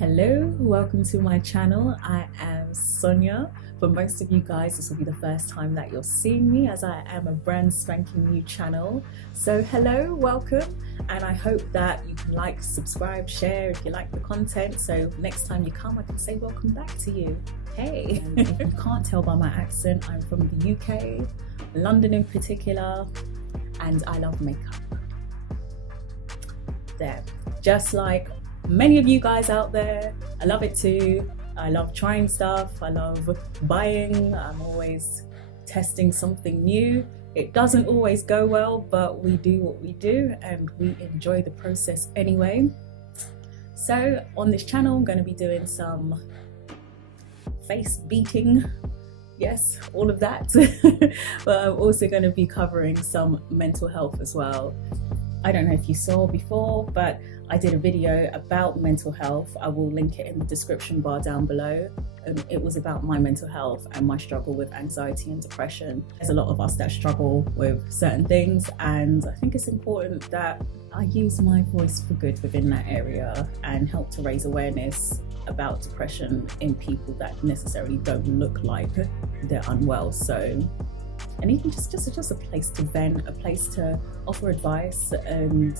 Hello, welcome to my channel. I am Sonia. For most of you guys, this will be the first time that you're seeing me, as I am a brand spanking new channel. So hello, welcome, and I hope that you can like, subscribe, share if you like the content, so next time you come I can say welcome back to you. Hey, if you can't tell by my accent, I'm from the UK, London in particular, and I love makeup. There, just like many of you guys out there, I love it too. I love trying stuff, I love buying, I'm always testing something new. It doesn't always go well, but we do what we do and we enjoy the process anyway. So on this channel, I'm going to be doing some face beating, yes, all of that. But I'm also going to be covering some mental health as well. I don't know if you saw before, but I did a video about mental health. I will link it in the description bar down below. It was about my mental health and my struggle with anxiety and depression. There's a lot of us that struggle with certain things, and I think it's important that I use my voice for good within that area and help to raise awareness about depression in people that necessarily don't look like they're unwell. And even just a place to vent, a place to offer advice and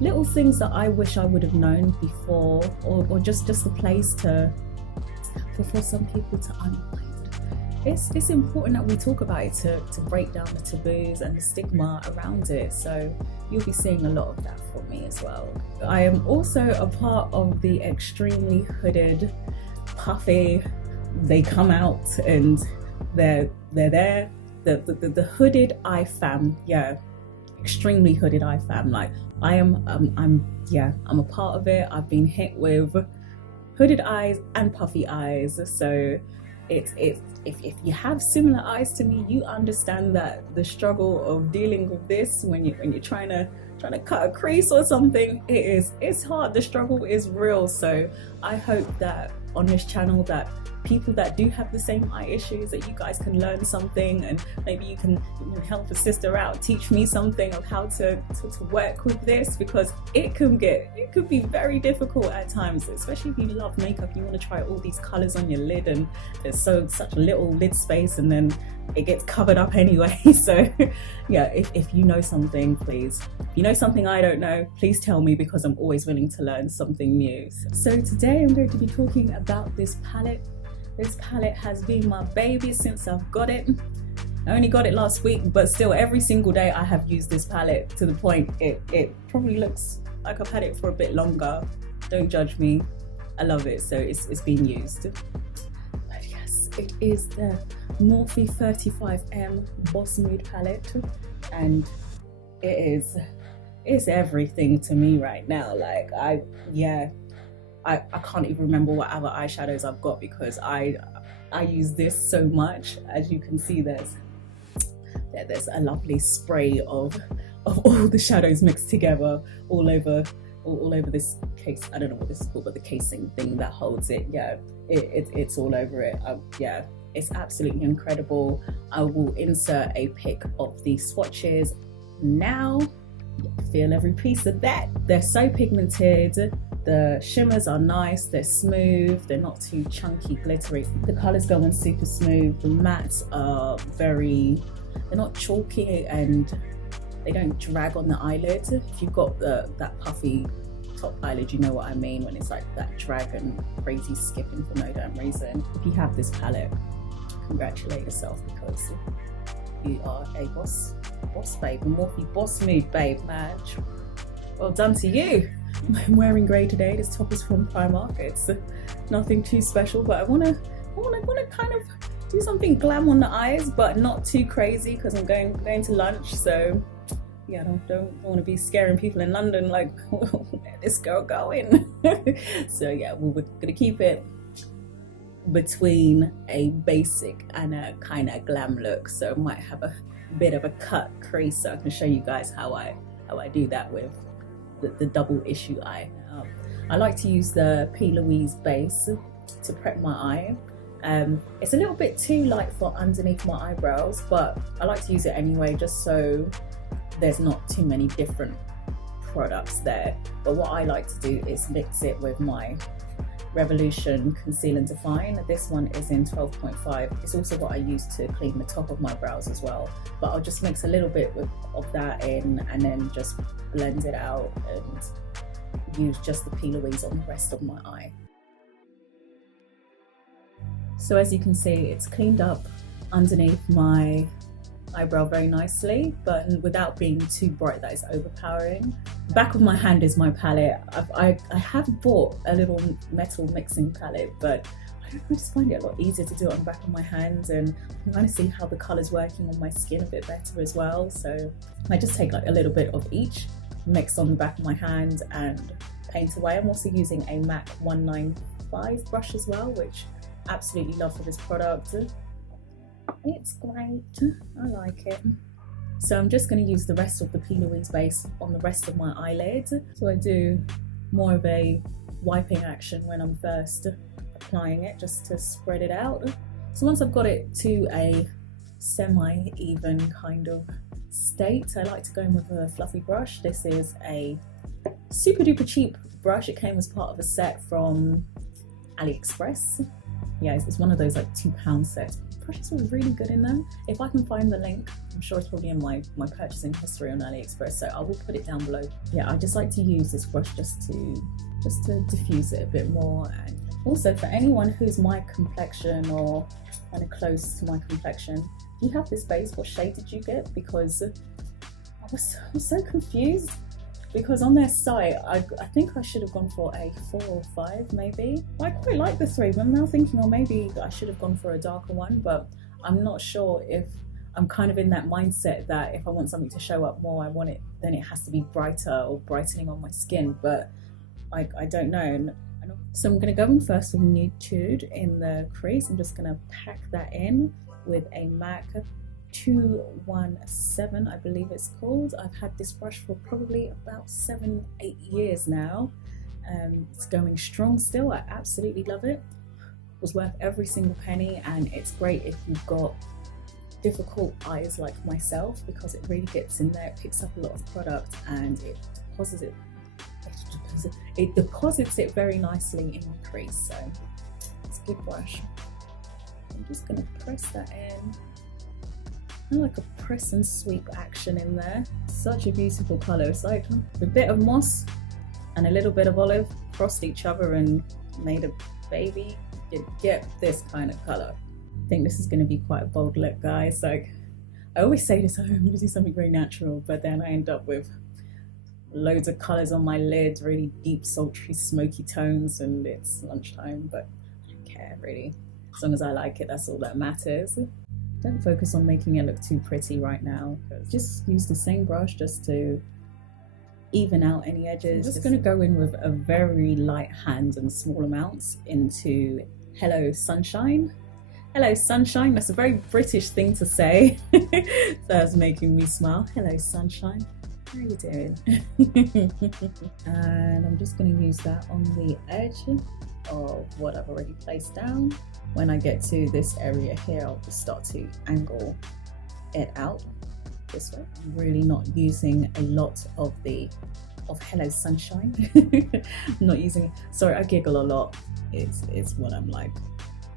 little things that I wish I would have known before, or just a place for some people to unwind. It's important that we talk about it to break down the taboos and the stigma around it. So you'll be seeing a lot of that from me as well. I am also a part of the extremely hooded puffy. They come out and they're there. The hooded eye fam, yeah, extremely hooded eye fam. Like I'm a part of it. I've been hit with hooded eyes and puffy eyes. So it's if you have similar eyes to me, you understand that the struggle of dealing with this when you're trying to cut a crease or something, it's hard. The struggle is real. So I hope that on this channel that people that do have the same eye issues, that you guys can learn something, and maybe you can help a sister out, teach me something of how to work with this, because it could be very difficult at times, especially if you love makeup. You want to try all these colors on your lid and there's such a little lid space, and then it gets covered up anyway. So yeah, if you know something, please, if you know something I don't know, please tell me, because I'm always willing to learn something new. So today I'm going to be talking about this palette. This palette has been my baby since I've got it. I only got it last week, but still every single day I have used this palette to the point it probably looks like I've had it for a bit longer. Don't judge me, I love it. So it's been used. But yes, it is the Morphe 35M Boss Mood palette, and it's everything to me right now. Like I can't even remember what other eyeshadows I've got, because I use this so much. As you can see, there's a lovely spray of all the shadows mixed together all over this case. I don't know what this is called, but the casing thing that holds it. Yeah, it's all over it. Yeah, it's absolutely incredible. I will insert a pic of the swatches now. Feel every piece of that. They're so pigmented. The shimmers are nice, they're smooth, they're not too chunky, glittery. The colors go on super smooth. The mattes are they're not chalky and they don't drag on the eyelid. If you've got that puffy top eyelid, you know what I mean, when it's like that drag and crazy skipping for no damn reason. If you have this palette, congratulate yourself, because you are a boss babe, a Morphe Boss Mood babe, man. Well done to you. I'm wearing grey today. This top is from Primark. It's nothing too special, but I want to kind of do something glam on the eyes, but not too crazy, because I'm going to lunch. So yeah, I don't want to be scaring people in London like, where this girl going? So yeah, we're gonna keep it between a basic and a kind of glam look. So I might have a bit of a cut crease, so I can show you guys how I do that with the double issue eye. I like to use the P. Louise base to prep my eye. It's a little bit too light for underneath my eyebrows, but I like to use it anyway, just so there's not too many different products there. But what I like to do is mix it with my Revolution Conceal and Define. This one is in 12.5. It's also what I use to clean the top of my brows as well. But I'll just mix a little bit of that in and then just blend it out and use just the P. Louise on the rest of my eye. So as you can see, it's cleaned up underneath my eyebrow very nicely, but without being too bright that it's overpowering. The back of my hand is my palette. I have bought a little metal mixing palette, but I just find it a lot easier to do it on the back of my hand, and I'm trying to see how the colour's working on my skin a bit better as well. So I just take like a little bit of each, mix on the back of my hand and paint away. I'm also using a MAC 195 brush as well, which I absolutely love for this product. It's great, I like it. So I'm just going to use the rest of the P. Louise base on the rest of my eyelid. So I do more of a wiping action when I'm first applying it, just to spread it out. So once I've got it to a semi-even kind of state, I like to go in with a fluffy brush. This is a super duper cheap brush. It came as part of a set from Aliexpress. Yeah, it's one of those like £2 sets. Brushes were really good in them. If I can find the link, I'm sure it's probably in my purchasing history on AliExpress, so I will put it down below. Yeah, I just like to use this brush just to diffuse it a bit more. And also for anyone who's my complexion or kind of close to my complexion, if you have this base, what shade did you get? Because I was so confused. Because on their site, I think I should have gone for a 4 or 5 maybe. I quite like the 3, but I'm now thinking, oh, maybe I should have gone for a darker one, but I'm not sure if I'm kind of in that mindset that if I want something to show up more, I want it, then it has to be brighter or brightening on my skin, but I don't know. So I'm gonna go in first with Nude in the crease. I'm just gonna pack that in with a MAC 217, I believe it's called. I've had this brush for probably about 7-8 years now. It's going strong still. I absolutely love it. It was worth every single penny, and it's great if you've got difficult eyes like myself, because it really gets in there, it picks up a lot of product and it deposits it very nicely in the crease. So it's a good brush. I'm just going to press that in. Like a press and sweep action in there. Such a beautiful colour. It's like a bit of moss and a little bit of olive crossed each other and made a baby. You get this kind of colour. I think this is going to be quite a bold look, guys. Like, I always say this, I'm going to do something very natural, but then I end up with loads of colours on my lids, really deep, sultry, smoky tones, and it's lunchtime, but I don't care really. As long as I like it, that's all that matters. Don't focus on making it look too pretty right now. Just use the same brush just to even out any edges. I'm just going to go in with a very light hand and small amounts into Hello Sunshine. Hello Sunshine, that's a very British thing to say. That's making me smile. Hello Sunshine, how are you doing? And I'm just going to use that on the edge of what I've already placed down. When I get to this area here, I'll just start to angle it out this way. I'm really not using a lot of Hello Sunshine. I'm not using, sorry, I giggle a lot. It's what I'm like.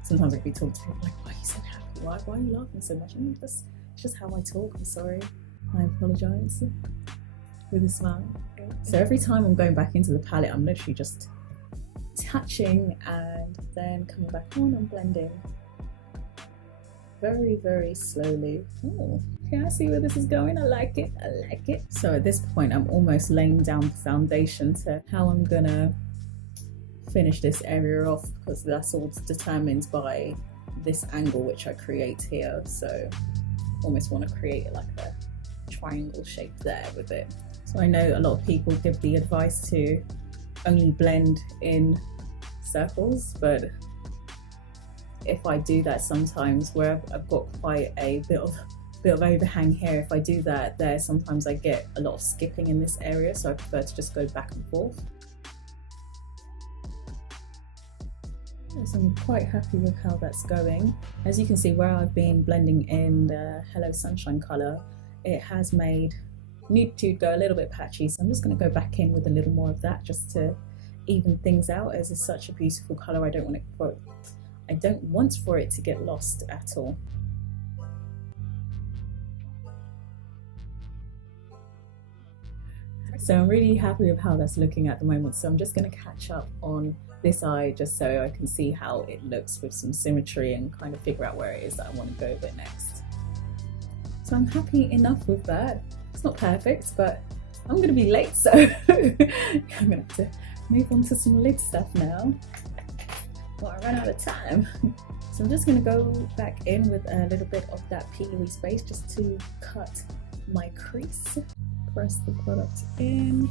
Sometimes I can be talking to people like, why are you so happy? Why are you laughing so much? It's just how I talk, I'm sorry. I apologise. With a smile. So every time I'm going back into the palette, I'm literally just touching and then coming back on and blending very, very slowly. Oh, okay, I see where this is going. I like it, I like it. So at this point, I'm almost laying down the foundation to how I'm gonna finish this area off, because that's all determined by this angle which I create here. So almost want to create like a triangle shape there with it. So I know a lot of people give the advice to only blend in circles, but if I do that sometimes, where I've got quite a bit of overhang here, if I do that there, sometimes I get a lot of skipping in this area, so I prefer to just go back and forth. So I'm quite happy with how that's going. As you can see, where I've been blending in the Hello Sunshine colour, it has made Nude go a little bit patchy, so I'm just going to go back in with a little more of that just to even things out, as it's such a beautiful color. I don't want for it to get lost at all. So I'm really happy with how that's looking at the moment. So I'm just going to catch up on this eye just so I can see how it looks with some symmetry and kind of figure out where it is that I want to go with next. So I'm happy enough with that. It's not perfect, but I'm going to be late, so I'm going to have to move on to some lid stuff now. Well, I ran out of time. So I'm just going to go back in with a little bit of that peeling space just to cut my crease. Press the product in.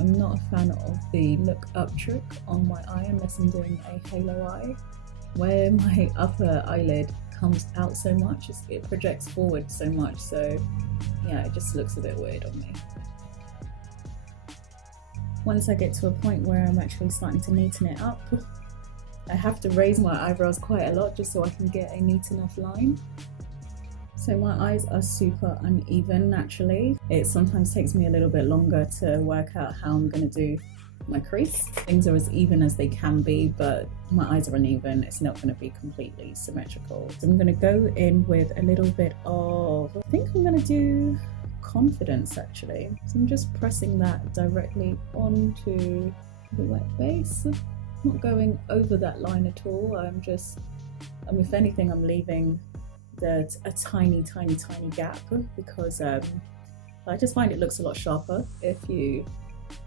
I'm not a fan of the look up trick on my eye unless I'm doing a halo eye, where my upper eyelid comes out so much, it projects forward so much, so yeah, it just looks a bit weird on me. Once I get to a point where I'm actually starting to neaten it up, I have to raise my eyebrows quite a lot just so I can get a neat enough line. So my eyes are super uneven naturally. It sometimes takes me a little bit longer to work out how I'm going to do my crease. Things are as even as they can be, but my eyes are uneven. It's not going to be completely symmetrical. So I'm going to go in with a little bit of, I think I'm going to do Confidence actually. So I'm just pressing that directly onto the wet base. I'm not going over that line at all. If anything, I'm leaving a tiny gap because I just find it looks a lot sharper if you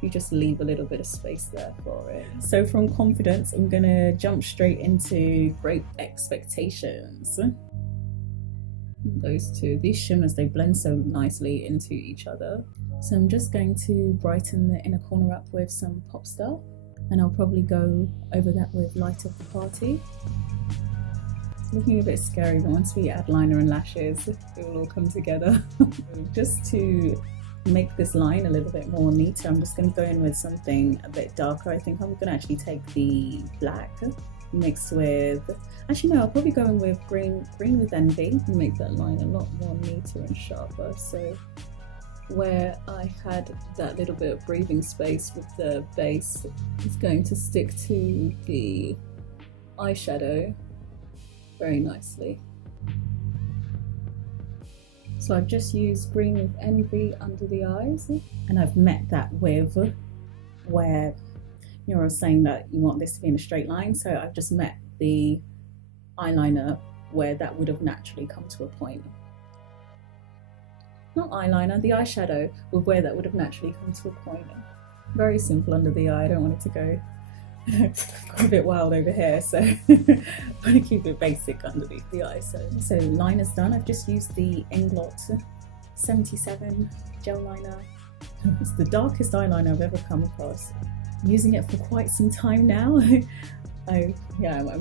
just leave a little bit of space there for it. So from Confidence, I'm gonna jump straight into Great Expectations. Those two, these shimmers, they blend so nicely into each other. So I'm just going to brighten the inner corner up with some Pop Star, and I'll probably go over that with Light of the Party. Looking a bit scary, but once we add liner and lashes, it will all come together. Just to make this line a little bit more neater, I'm just going to go in with something a bit darker. I think I'm going to actually take the black mixed with, actually no, I'll probably go in with green with Envy and make that line a lot more neater and sharper. So where I had that little bit of breathing space with the base, it's going to stick to the eyeshadow very nicely. So I've just used green with Envy under the eyes, and I've met that with where I was saying that you want this to be in a straight line, so I've just met the eyeliner where that would have naturally come to a point. Not eyeliner, the eyeshadow with where that would have naturally come to a point. Very simple under the eye, I don't want it to go a bit wild over here, so I want to keep it basic underneath the eye. So liner's done. I've just used the Inglot 77 gel liner. It's the darkest eyeliner I've ever come across. I'm using it for quite some time now. I'm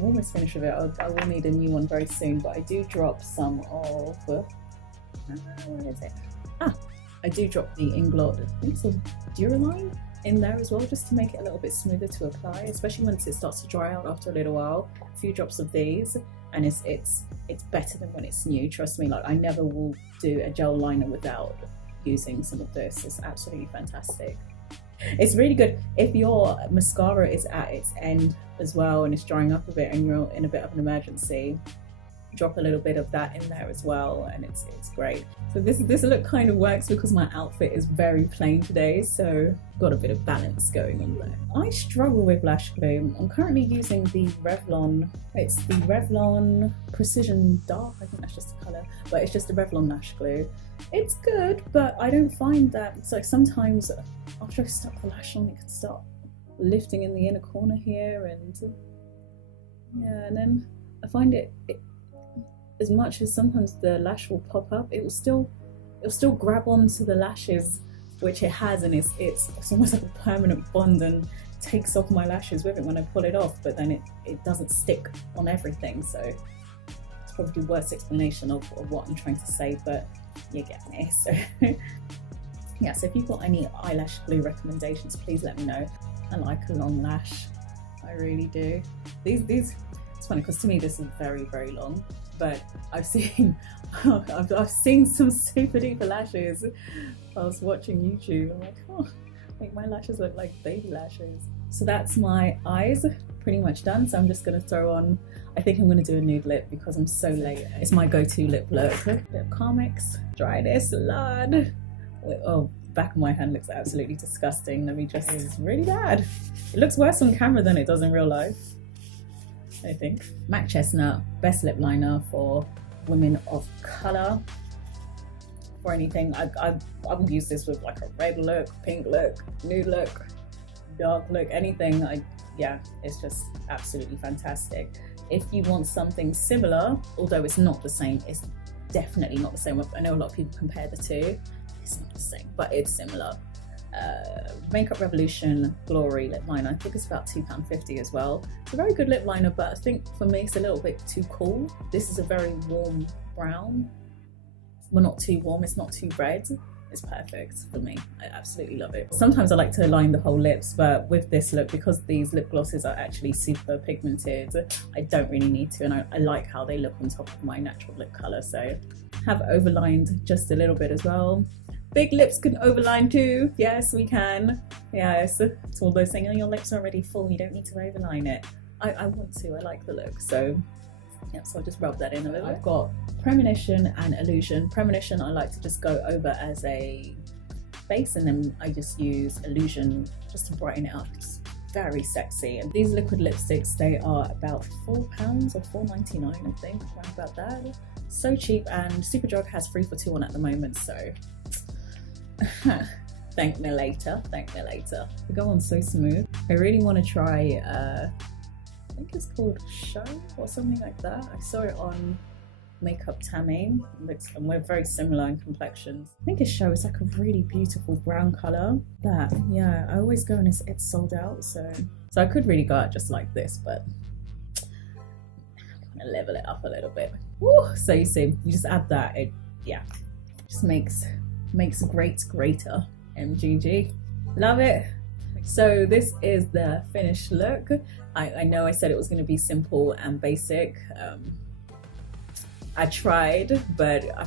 almost finished with it. I will need a new one very soon, but I do drop some of, where is it? I do drop the Inglot, I think it's a Duraline in there as well, just to make it a little bit smoother to apply, especially once it starts to dry out after a little while. A few drops of these, and it's better than when it's new. Trust me, like I never will do a gel liner without using some of this. It's absolutely fantastic. It's really good if your mascara is at its end as well and it's drying up a bit and you're in a bit of an emergency. Drop a little bit of that in there as well, and it's great. So this look kind of works because my outfit is very plain today, so got a bit of balance going on there. I struggle with lash glue. I'm currently using the Revlon, it's the Revlon Precision Dark, I think that's just the colour, but it's just a Revlon lash glue. It's good, but I don't find that, it's like sometimes after I stuck the lash on, it can start lifting in the inner corner here, and yeah, and then I find it as much as sometimes the lash will pop up, it'll still grab onto the lashes, which it has, and it's almost like a permanent bond and takes off my lashes with it when I pull it off, but then it doesn't stick on everything. So it's probably the worst explanation of what I'm trying to say, but you get me. So yeah, so if you've got any eyelash glue recommendations, please let me know. I like a long lash, I really do. These it's funny because to me this is very, very long. but I've seen I've seen some super duper lashes. I was watching YouTube, I'm like, oh, make my lashes look like baby lashes. So that's my eyes pretty much done. So I'm just gonna throw on, I think I'm gonna do a nude lip because I'm so late. It's my go-to lip look. A bit of Carmex, dry this, Lord. Oh, back of my hand looks absolutely disgusting. Let me just, it's really bad. It looks worse on camera than it does in real life, I think. MAC Chestnut, best lip liner for women of color. For anything, I would use this with like a red look, pink look, nude look, dark look, anything. Yeah, it's just absolutely fantastic. If you want something similar, although it's not the same, it's definitely not the same. I know a lot of people compare the two. It's not the same, but it's similar. Makeup Revolution Glory lip liner. I think it's about £2.50 as well. It's a very good lip liner, but I think for me it's a little bit too cool. This is a very warm brown. Well, not too warm, it's not too red. It's perfect for me. I absolutely love it. Sometimes I like to line the whole lips, but with this look, because these lip glosses are actually super pigmented, I don't really need to, and I like how they look on top of my natural lip color. So have overlined just a little bit as well. Big lips can overline too. Yes, we can. Yes, it's all those saying, oh, your lips are already full, you don't need to overline it. I want to, I like the look. So yeah, so I'll just rub that in a little. I've got Premonition and Illusion. Premonition I like to just go over as a base, and then I just use Illusion just to brighten it up. It's very sexy. And these liquid lipsticks, they are about £4 or £4.99, I think, around about that. So cheap, and Superdrug has 3 for 2 on at the moment, so thank me later, thank me later. They go on so smooth. I really want to try I think it's called Show or something like that. I saw it on Makeup Tammy, and we're very similar in complexions. I think it's Show. It's like a really beautiful brown color. That, yeah, I always go and it's sold out. So I could really go out just like this, but I'm gonna level it up a little bit. Woo! So you see, you just add that. It, yeah, just makes greater. MGG, love it. So this is the finished look. I know I said it was going to be simple and basic. I tried, but I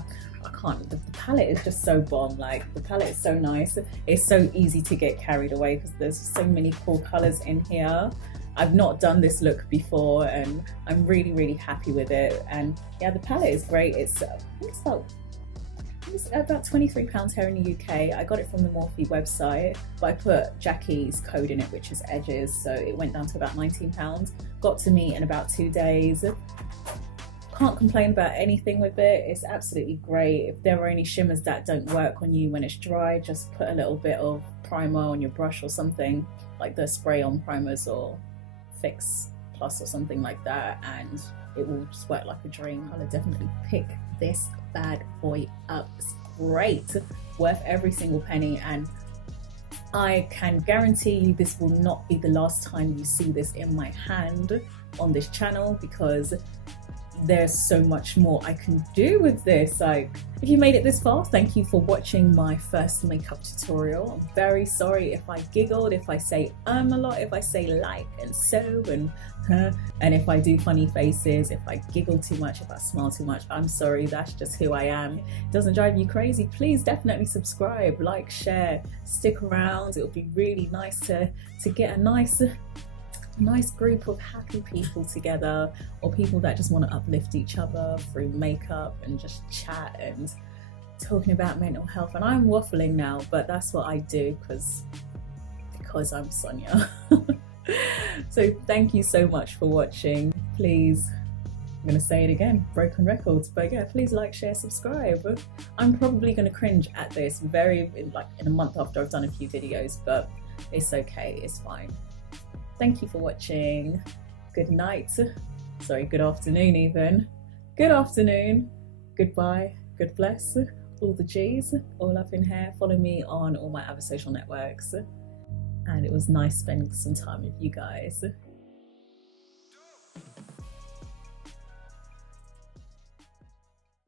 can't. The palette is just so bomb. Like, the palette is so nice. It's so easy to get carried away because there's so many cool colors in here. I've not done this look before, and I'm really happy with it. And yeah, the palette is great. It's about £23 here in the UK. I got it from the Morphe website, but I put Jackie's code in it, which is edges, so it went down to about £19. Got to me in about 2 days. Can't complain about anything with it. It's absolutely great. If there are any shimmers that don't work on you when it's dry, just put a little bit of primer on your brush or something, like the spray-on primers or Fix Plus or something like that, and it will just work like a dream. I'll definitely pick this bad boy up. It's great, worth every single penny, and I can guarantee you this will not be the last time you see this in my hand on this channel, because there's so much more I can do with this. Like, if you made it this far, thank you for watching my first makeup tutorial. I'm very sorry if I giggled, if I say a lot, if I say like and so and and if I do funny faces, if I giggle too much, if I smile too much. I'm sorry, that's just who I am. It doesn't drive you crazy, please definitely subscribe, like, share, stick around. It'll be really nice to get a nice group of happy people together, or people that just want to uplift each other through makeup and just chat and talking about mental health. And I'm waffling now, but that's what I do because I'm Sonia. So thank you so much for watching. Please, I'm gonna say it again, broken records, but yeah, please like, share, subscribe. I'm probably gonna cringe at this in a month after I've done a few videos, but it's okay, it's fine. Thank you for watching. Good night. Sorry, good afternoon even. Good afternoon. Goodbye. God bless. All the G's. All up in here. Follow me on all my other social networks. And it was nice spending some time with you guys.